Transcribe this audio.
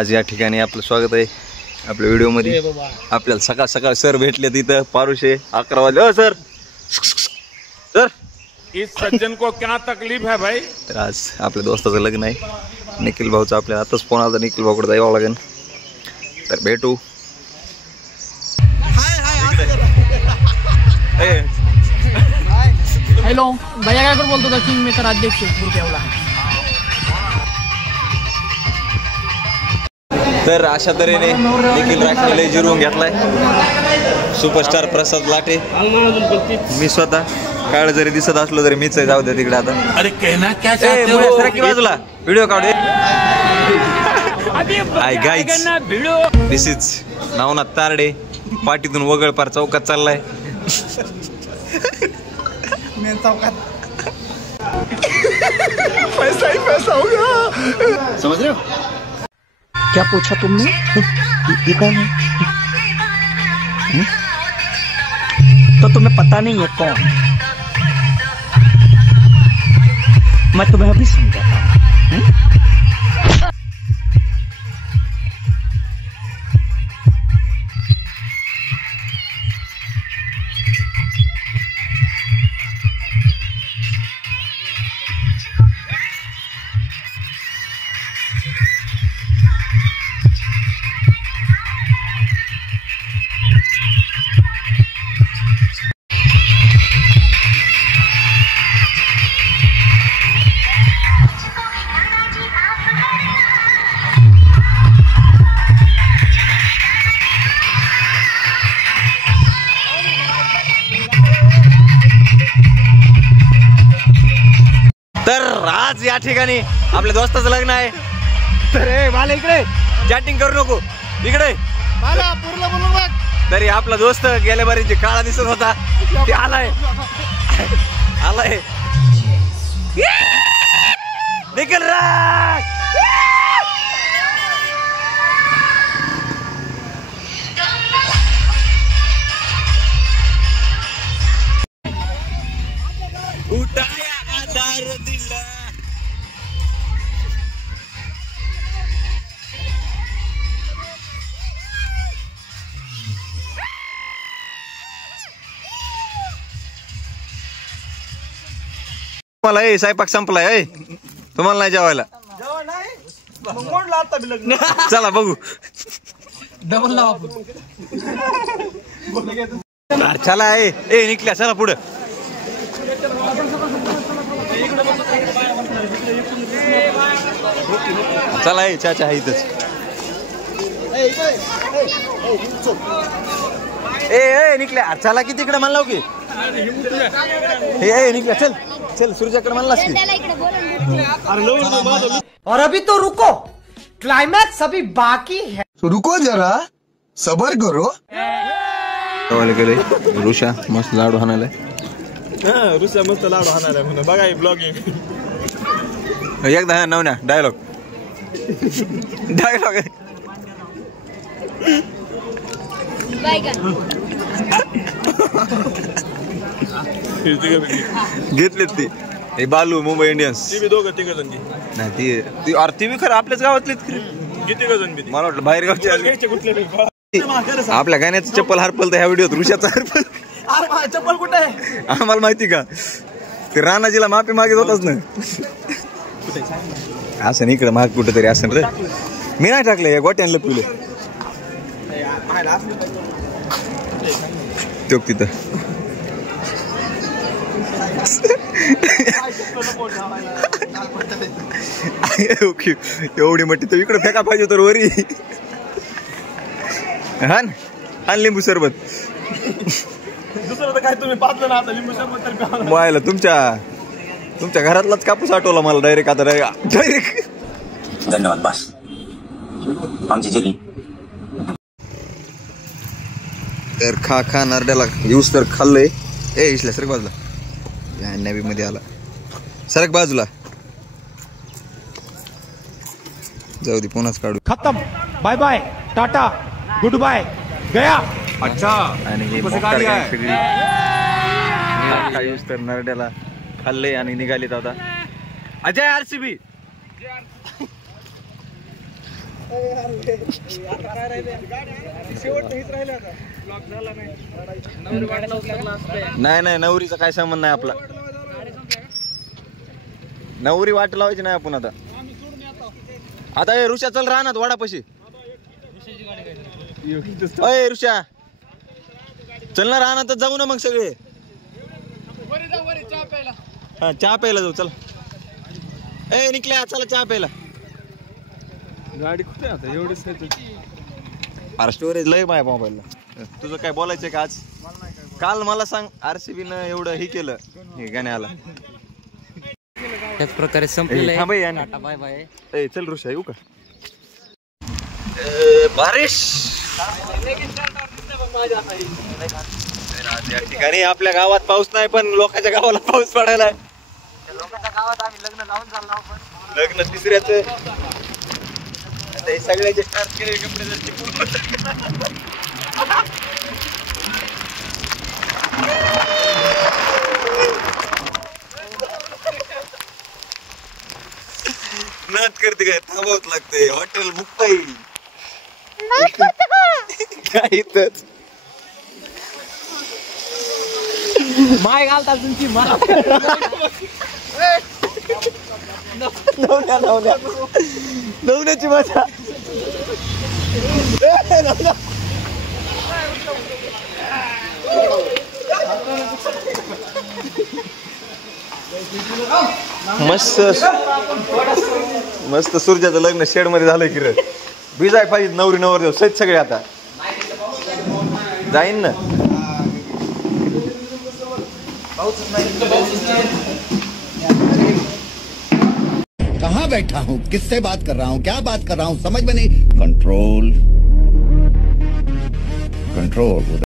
आज या ठिकाणी आपलं स्वागत आहे आपल्या व्हिडिओमध्ये। आपल्याला सकाळ सकाळ सर भेटले तिथं पारुशे 11 वाजले। हो सर सर इस सज्जन को क्या तकलीफ है भाई? तर आज आपल्या दोस्ताचं लग्न आहे निखिल भाऊचं। आपल्याला आताच फोन आला निखिल भाऊकडे जावं लागेल, तर भेटू। हॅलो भैया काय बोलतो किंग मेकर अध्यक्ष गुरुदेवला। तर अशा तऱ्हेने निखिल राखीला जिरवून घेतलाय सुपरस्टार प्रसाद लाटे। मी स्वतः काळ जरी दिसत असलो तरी मीच जाऊ द्या तिकडे आता। अरे कहना क्या चाहते हो? सरकी बाजूला व्हिडिओ काढू। Hi guys, this is Navnath Tarde. पाठीतून वगळपार चौकात चाललाय। पैसा ही पैसा होगा, समझ रहे हो? क्या पूछा तुमने? ये कौन है? तो तुम्हें पता नहीं है कौन? मैं तुम्हें अभी समझाता हूँ। तर आज या ठिकाणी आपल्या दोस्ताचं लग्न आहे। तर मला इकडे चॅटिंग करू नको, इकडे तरी आपला दोस्त गेल्या बारीची काळा दिसत होता ते आलाय आलाय निखिल राज। उठाया आधार दिला मला। ए स्वयंपाक संपलाय, तुम्हाला नाही जेवायला? चला बघू डबल लावा। चला ए निघल्या चला पुढे। चला चाचा आहे इथंच। ए निघल्या चला की तिकडे म्हणलाव की हे निघल्या चल चल सूर्याकडे म्हणलास की। और अभी तो रुको, क्लाइमैक्स अभी बाकी है। तो रुको जरा सबर करो। ऋषा मस्त लाडू हाणायला। रुसा मस्त लाडू हाणायला म्हणून बघा ही ब्लॉगिंग। एकदा नवना डायलॉग डायलॉग घेतलेत ती हे बालू मुंबई इंडियन्स। ती दोघं तिघ जण नाही ती ती बी खरं आपल्याच गावातलीच किती जण बी? मला वाटलं बाहेर गावची कुठले आपल्या गाण्याचं चप्पल हरपल तर ह्या व्हिडिओत ऋषाचं हरपल। चप्पल कुठे आहे? आम्हाला माहिती का ते राणाजीला माफी मागित होताच ना असं इकडे माग कुठेतरी असं रे। मी नाही टाकलं या गोट्यान लपवलं तो तिथं। एवढी मोठी तर इकडे फेका पाहिजे तर वरी हा ना लिंबू सरबत। दुसरं तर काय तुम्ही पाहतलं ना आता लिंबू सरबत तर व्हायला तुमच्या घरातलाच कापूस आठवला मला डायरेक्ट आता डायरेक्ट। धन्यवाद बस आमची जिल्ही। तर खा नारड्याला यूज तर खाल्लंय। ए इसल्या सरक बाजूला या नवी मध्ये आला सरक बाजूला जाऊ दे पुन्हाच काढू। खत्म, bye bye tata good bye गया। अच्छा आणि हे यूज तर नारड्याला खाल्ले आणि निघालेत आता। अजय आरसीबी नाही नाही नवरीचा काय संबंध नाही आपला. नवरी वाट लावायची नाही आपण आता. आता हे ऋषा चल राहणार वाडापाशी. अय ऋषा चल ना राहणार तर जाऊ ना मग सगळे. हा चहा प्यायला जाऊ चल. ए निकल्या चला चहा प्यायला. गाडी कुठे आता एवढेच अरे स्टोरेज लय माझ्या मोबाईलला. तुझं काय बोलायचंय का आज? काल मला सांग RCB न एवढं हे केलं हे गाण्याला. त्याच प्रकारे संपलेलं बाय बाय. ए चल ऋषा येऊ का? बारिश या ठिकाणी आपल्या गावात पाऊस नाही पण लोकांच्या गावाला पाऊस पडायला. लोकांच्या गावात आम्ही लग्न लावून चाललो. लग्न तिसऱ्याच. आता हे सगळ्याचे स्टार्ट केले कपडे जर पूर्ण नाच करते काय थांबवत लागते. हॉटेल बुक पाहिजे काय इथंच माय घालता तुमची नवण्याची मजा. मस्त मस्त सूर्याचं लग्न शेड मध्ये झालंय की रे. भिजाय पाहिजे नवरी नवरदेव सहित सगळे. आता जाईन ना. कहाँ बैठा हूँ, किससे बात कर रहा हूँ, क्या बात कर रहा हूँ, समझ में नहीं. Control control